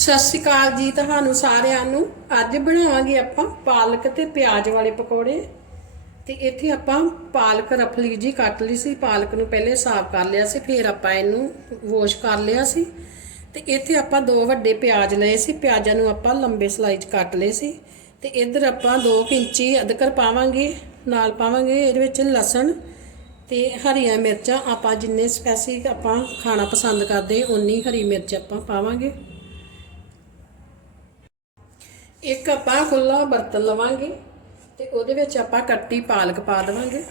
ਸਤਿ ਸ਼੍ਰੀ ਅਕਾਲ ਜੀ ਤੁਹਾਨੂੰ ਸਾਰਿਆਂ ਨੂੰ। ਅੱਜ ਬਣਾਵਾਂਗੇ ਆਪਾਂ ਪਾਲਕ ਤੇ ਪਿਆਜ਼ ਵਾਲੇ ਪਕੌੜੇ। ਤੇ ਇੱਥੇ ਆਪਾਂ ਪਾਲਕ ਰਫਲੀ ਜੀ ਕੱਟ ਲਈ ਸੀ। ਪਾਲਕ ਨੂੰ ਪਹਿਲੇ ਸਾਫ਼ ਕਰ ਲਿਆ ਸੀ, ਫਿਰ ਆਪਾਂ ਇਹਨੂੰ ਵਾਸ਼ ਕਰ ਲਿਆ ਸੀ। ਤੇ ਇੱਥੇ ਆਪਾਂ ਦੋ ਵੱਡੇ ਪਿਆਜ਼ ਲਏ ਸੀ। ਪਿਆਜ਼ਾਂ ਨੂੰ ਆਪਾਂ ਲੰਬੇ ਸਲਾਈਜ਼ ਕੱਟ ਲਏ ਸੀ। ਤੇ ਇੱਧਰ ਆਪਾਂ 2 ਇੰਚੀ ਅਦਰਕ ਪਾਵਾਂਗੇ, ਨਾਲ ਪਾਵਾਂਗੇ ਇਹਦੇ ਵਿੱਚ ਲਸਣ ਤੇ ਹਰੀਆਂ ਮਿਰਚਾਂ। ਆਪਾਂ ਜਿੰਨੇ ਸਪੈਸੀ ਆਪਾਂ ਖਾਣਾ ਪਸੰਦ ਕਰਦੇ ਉਨੀ ਹਰੀ ਮਿਰਚ ਆਪਾਂ ਪਾਵਾਂਗੇ। ਇੱਕ ਆਪਾਂ ਖੁੱਲਾ ਬਰਤਨ ਲਵਾਂਗੇ ਤੇ ਉਹਦੇ ਵਿੱਚ ਆਪਾਂ ਕੱਟੀ ਪਾਲਕ ਪਾ ਦੇਵਾਂਗੇ।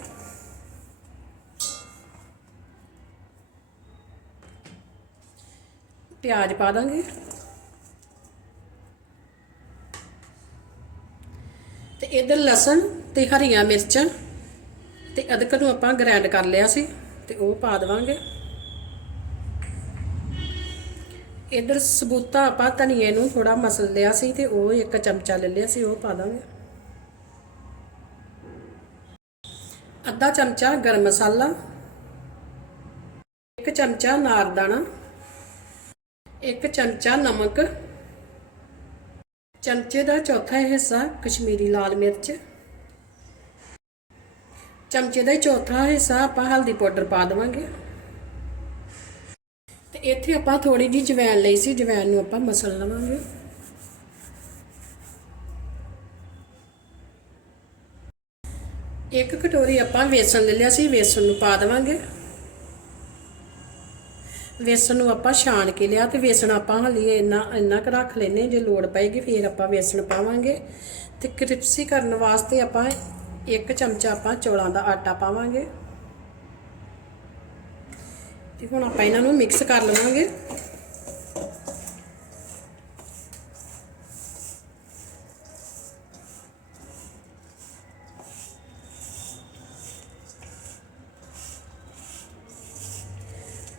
ਪਿਆਜ਼ ਪਾ ਦਾਂਗੇ। ਤੇ ਇਧਰ ਲਸਣ ਤੇ ਹਰੀਆਂ ਮਿਰਚਾਂ ਤੇ ਅਦਰਕ ਨੂੰ ਆਪਾਂ ਗ੍ਰਾਈਂਡ ਕਰ ਲਿਆ ਸੀ ਤੇ ਉਹ ਪਾ ਦੇਵਾਂਗੇ। ਇਧਰ ਸਬੂਤਾ ਆਪਾਂ ਧਨੀਏ ਨੂੰ ਥੋੜਾ ਮਸਲ ਲਿਆ ਸੀ ਤੇ ਉਹ ਇੱਕ ਚਮਚਾ ਲੈ ਲਿਆ ਸੀ, ਉਹ ਪਾ ਦਾਂਗੇ। ਅੱਧਾ ਚਮਚਾ ਗਰਮ ਮਸਾਲਾ, ਇੱਕ ਚਮਚਾ ਨਾਰਦਾਣਾ ਇੱਕ ਚਮਚਾ ਨਮਕ, ਚਮਚੇ ਦਾ ਚੌਥਾ ਹਿੱਸਾ ਕਸ਼ਮੀਰੀ ਲਾਲ ਮਿਰਚ, ਚਮਚੇ ਦਾ ਚੌਥਾ ਹਿੱਸਾ ਆਪਾਂ ਹਲਦੀ ਪਾਊਡਰ ਪਾ ਦੇਵਾਂਗੇ। ਤੇ ਇੱਥੇ ਆਪਾਂ ਥੋੜੀ ਜਿਹੀ ਜਵੈਣ ਲਈ ਸੀ, ਜਵੈਣ ਨੂੰ ਆਪਾਂ ਮਸਲ ਲਵਾਂਗੇ। ਇੱਕ ਕਟੋਰੀ ਆਪਾਂ ਵੇਸਣ ਲੈ ਲਿਆ ਸੀ, ਵੇਸਣ ਨੂੰ ਪਾ ਦੇਵਾਂਗੇ। ਵੇਸਣ ਨੂੰ ਆਪਾਂ ਛਾਣ ਕੇ ਲਿਆ ਤੇ ਵੇਸਣ ਆਪਾਂ ਹਲੀ ਇੰਨਾ ਇੰਨਾ ਕੁ ਰੱਖ ਲੈਨੇ ਜੇ ਲੋੜ ਪਏਗੀ ਫਿਰ ਆਪਾਂ ਵੇਸਣ ਪਾਵਾਂਗੇ। ਤੇ ਕ੍ਰਿਪਸੀ ਕਰਨ ਵਾਸਤੇ ਆਪਾਂ ਇੱਕ ਚਮਚਾ ਆਪਾਂ ਚੌਲਾਂ ਦਾ ਆਟਾ ਪਾਵਾਂਗੇ। ਤੇ ਹੁਣ ਆਪਾਂ ਇਹਨਾਂ ਨੂੰ ਮਿਕਸ ਕਰ ਲਵਾਂਗੇ।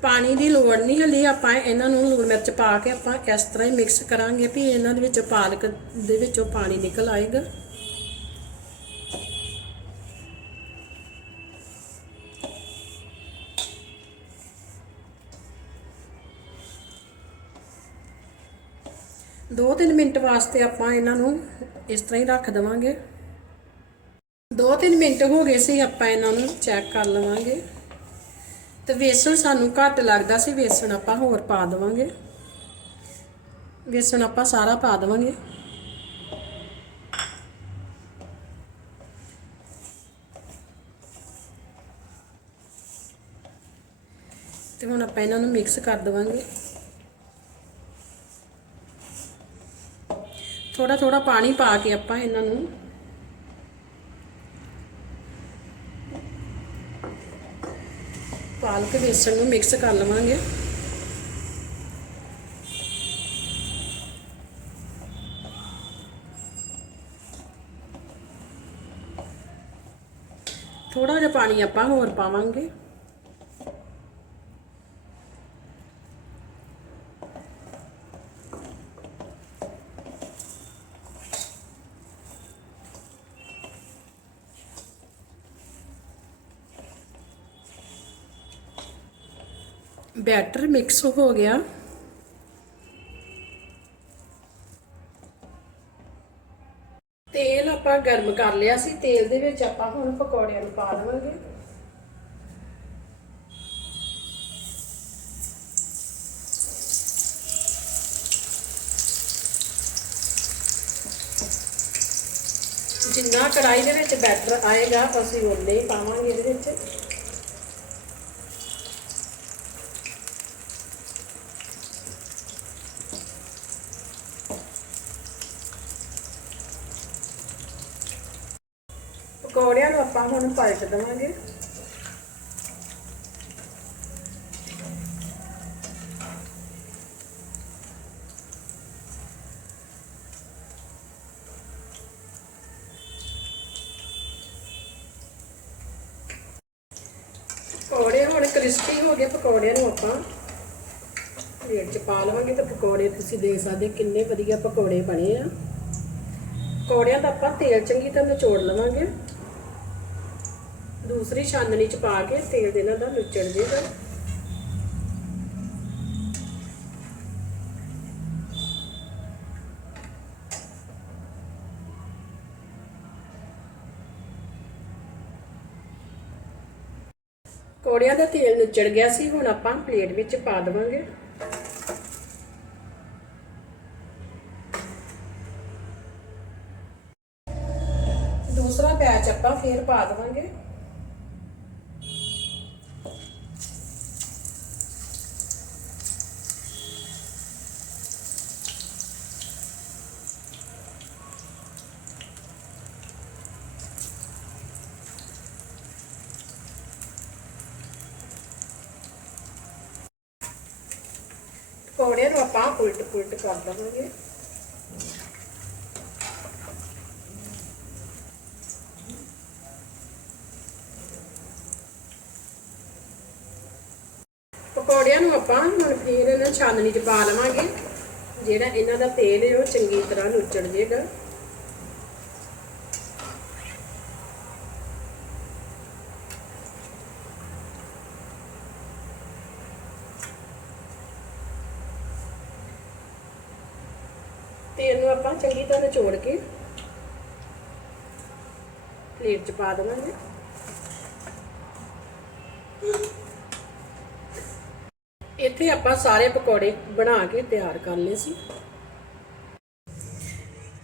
ਪਾਣੀ ਦੀ ਲੋੜ ਨਹੀਂ ਹਲੀ ਆਪਾਂ ਇਹਨਾਂ ਨੂੰ ਲੂਣ ਮਿਰਚ ਪਾ ਕੇ ਆਪਾਂ ਇਸ ਤਰ੍ਹਾਂ ਹੀ ਮਿਕਸ ਕਰਾਂਗੇ ਵੀ ਇਹਨਾਂ ਦੇ ਵਿੱਚੋਂ ਪਾਲਕ ਦੇ ਵਿੱਚੋਂ ਪਾਣੀ ਨਿਕਲ ਆਏਗਾ। ਦੋ ਤਿੰਨ ਮਿੰਟ ਵਾਸਤੇ ਆਪਾਂ ਇਹਨਾਂ ਨੂੰ ਇਸ ਤਰ੍ਹਾਂ ਹੀ ਰੱਖ ਦੇਵਾਂਗੇ। ਦੋ ਤਿੰਨ ਮਿੰਟ ਹੋ ਗਏ ਸੀ ਆਪਾਂ ਇਹਨਾਂ ਨੂੰ ਚੈੱਕ ਕਰ ਲਵਾਂਗੇ। ਤੇ ਵੇਸਣ ਸਾਨੂੰ ਘੱਟ ਲੱਗਦਾ ਸੀ, ਵੇਸਣ ਆਪਾਂ ਹੋਰ ਪਾ ਦੇਵਾਂਗੇ। ਵੇਸਣ ਆਪਾਂ ਸਾਰਾ ਪਾ ਦੇਵਾਂਗੇ। ਤੇ ਹੁਣ ਆਪਾਂ ਇਹਨਾਂ ਨੂੰ ਮਿਕਸ ਕਰ ਦੇਵਾਂਗੇ। ਥੋੜਾ ਥੋੜਾ ਪਾਣੀ ਪਾ ਕੇ ਆਪਾਂ ਇਹਨਾਂ ਨੂੰ ਪਾਲਕ ਵੇਸਣ ਨੂੰ ਮਿਕਸ ਕਰ ਲਵਾਂਗੇ। ਥੋੜਾ ਜਿਹਾ ਪਾਣੀ ਆਪਾਂ ਹੋਰ ਪਾਵਾਂਗੇ। ਬੈਟਰ ਮਿਕਸ ਹੋ ਗਿਆ। ਤੇਲ ਆਪਾਂ ਗਰਮ ਕਰ ਲਿਆ ਸੀ। ਤੇਲ ਦੇ ਵਿੱਚ ਆਪਾਂ ਹੁਣ ਪਕੌੜਿਆਂ ਨੂੰ ਪਾ ਦੇਵਾਂਗੇ। ਜਿੰਨਾ ਕੜਾਈ ਦੇ ਵਿੱਚ ਬੈਟਰ ਆਏਗਾ, ਅਸੀਂ ਉਨੇ ਹੀ ਪਾਵਾਂਗੇ ਇਹਦੇ ਵਿੱਚ। ਪਕੌੜਿਆਂ ਨੂੰ ਆਪਾਂ ਹੁਣ ਪਲਟ ਦੇਵਾਂਗੇ। ਪਕੌੜੇ ਹੁਣ ਕ੍ਰਿਸਪੀ ਹੋ ਗਏ ਪਕੌੜਿਆਂ ਨੂੰ ਆਪਾਂ। ਪਲੇਟ 'ਚ ਪਾ ਲਵਾਂਗੇ ਤੇ ਪਕੌੜੇ ਤੁਸੀਂ ਦੇਖ ਸਕਦੇ ਕਿੰਨੇ ਵਧੀਆ ਪਕੌੜੇ ਬਣੇ ਆ। ਪਕੌੜਿਆਂ ਦਾ ਆਪਾਂ ਤੇਲ ਚੰਗੀ ਤਰ੍ਹਾਂ ਨਿਚੋੜ ਲਵਾਂਗੇ। ਦੂਸਰੀ ਛਾਨਣੀ ਚ ਪਾ ਕੇ ਤੇਲ ਦੇ ਨਾਲ ਦਾ ਨੁਚੜ ਜੇਗਾ ਕੋੜਿਆਂ ਦਾ ਤੇਲ ਨੁਚੜ ਗਿਆ ਸੀ, ਹੁਣ ਆਪਾਂ ਪਲੇਟ ਵਿੱਚ ਪਾ ਦਵਾਂਗੇ। ਦੂਸਰਾ ਪਿਆਜ਼ ਆਪਾਂ ਫੇਰ ਪਾ ਦਵਾਂਗੇ। ਪਕੌੜਿਆਂ ਨੂੰ ਆਪਾਂ ਉਲਟ ਪੁਲਟ ਕਰ ਦੇਵਾਂਗੇ ਪਕੌੜਿਆਂ ਨੂੰ ਆਪਾਂ ਹੁਣ ਫਿਰ ਇਹਨਾਂ ਛਾਨਣੀ 'ਚ ਪਾ ਲਵਾਂਗੇ। ਜਿਹੜਾ ਇਹਨਾਂ ਦਾ ਤੇਲ ਹੈ, ਉਹ ਚੰਗੀ ਤਰ੍ਹਾਂ ਨੁੱਚੜ ਜੇਗਾ ਤੇ ਨੂੰ ਆਪਾਂ ਚੰਗੀ ਤਰ੍ਹਾਂ ਨਿਚੋੜ ਕੇ ਪਲੇਟ 'ਚ ਪਾ ਦੇਵਾਂਗੇ। ਇੱਥੇ ਆਪਾਂ ਸਾਰੇ ਪਕੌੜੇ ਬਣਾ ਕੇ ਤਿਆਰ ਕਰ ਲਏ ਸੀ।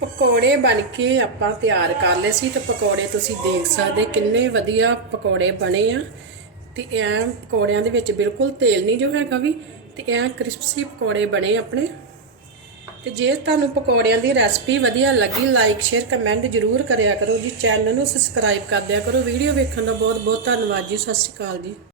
ਪਕੌੜੇ ਬਣ ਕੇ ਆਪਾਂ ਤਿਆਰ ਕਰ ਲਏ ਸੀ ਤੇ ਪਕੌੜੇ ਤੁਸੀਂ ਦੇਖ ਸਕਦੇ ਕਿੰਨੇ ਵਧੀਆ ਪਕੌੜੇ ਬਣੇ ਆ। ਤੇ ਐ ਪਕੌੜਿਆਂ ਦੇ ਵਿੱਚ ਬਿਲਕੁਲ ਤੇਲ ਨਹੀਂ ਜੋ ਹੈਗਾ ਵੀ, ਤੇ ਐ ਕ੍ਰਿਸਪੀ ਪਕੌੜੇ ਬਣੇ ਆਪਣੇ। ਤੇ ਜੇ ਤੁਹਾਨੂੰ ਪਕੌੜਿਆਂ ਦੀ ਰੈਸਪੀ ਵਧੀਆ ਲੱਗੀ ਲਾਈਕ ਸ਼ੇਅਰ ਕਮੈਂਟ ਜਰੂਰ ਕਰਿਆ ਕਰੋ ਜੀ। ਚੈਨਲ ਨੂੰ ਸਬਸਕ੍ਰਾਈਬ ਕਰ ਦਿਆ ਕਰੋ। ਵੀਡੀਓ ਵੇਖਣ ਦਾ ਬਹੁਤ ਬਹੁਤ ਧੰਨਵਾਦ ਜੀ। ਸਤਿ ਸ਼੍ਰੀ ਅਕਾਲ ਜੀ।